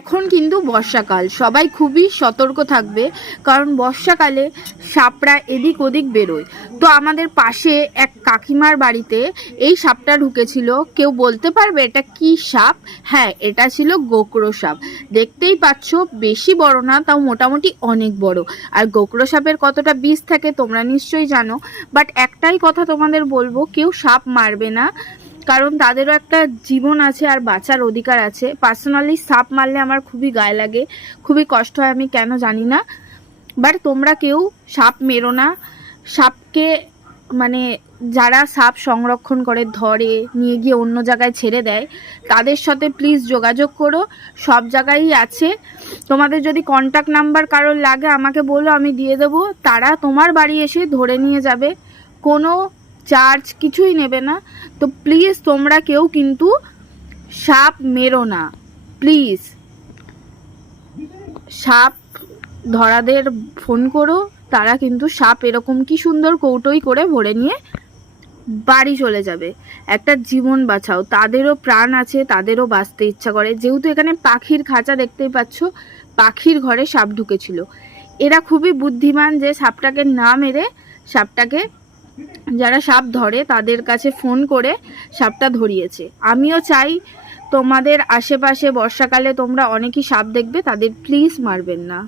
এখন কিন্তু বর্ষাকাল, সবাই খুবই সতর্ক থাকবে, কারণ বর্ষাকালে সাপরা এদিক ওদিক বেরোয়। তো আমাদের পাশে এক কাকিমার বাড়িতে এই সাপটা ঢুকেছিল। কেউ বলতে পারবে এটা কি সাপ? হ্যাঁ, এটা ছিল গোকরো সাপ। দেখতেই পাচ্ছ, বেশি বড় না, তাও মোটামুটি অনেক বড়। আর গোকরো সাপের কতটা বিষ থাকে তোমরা নিশ্চয়ই জানো। বাট একটাই কথা তোমাদের বলবো, কেউ সাপ মারবে না, কারণ তাদেরও একটা জীবন আছে আর বাঁচার অধিকার আছে। পার্সোনালি সাপ মারলে আমার খুবই গায়ে লাগে, খুবই কষ্ট হয়, আমি কেন জানি না। বাট তোমরা কেউ সাপ মেরো না। সাপকে মানে যারা সাপ সংরক্ষণ করে, ধরে নিয়ে গিয়ে অন্য জায়গায় ছেড়ে দেয়, তাদের সাথে প্লিজ যোগাযোগ করো। সব জায়গায়ই আছে। তোমাদের যদি কন্ট্যাক্ট নাম্বার কারোর লাগে আমাকে বলো, আমি দিয়ে দেবো। তারা তোমার বাড়ি এসে ধরে নিয়ে যাবে, কোনো চার্জ কিছুই নেবে না। তো প্লিজ তোমরা কেউ কিন্তু সাপ মেরো না, প্লিজ। সাপ ধরাদের ফোন করো, তারা কিন্তু সাপ এরকম কি সুন্দর কৌটোই করে ভরে নিয়ে বাড়ি চলে যাবে। একটা জীবন বাঁচাও, তাদেরও প্রাণ আছে, তাদেরও বাঁচতে ইচ্ছা করে। যেহেতু এখানে পাখির খাঁচা দেখতেই পাচ্ছ, পাখির ঘরে সাপ ঢুকেছিল। এরা খুবই বুদ্ধিমান যে সাপটাকে না মেরে, সাপটাকে যারা সাপ ধরে তাদের কাছে ফোন করে সাপটা ধরিয়েছে। আমিও চাই তোমাদের আশেপাশে বর্ষাকালে তোমরা অনেকই সাপ দেখবে, তাদের প্লিজ মারবেন না।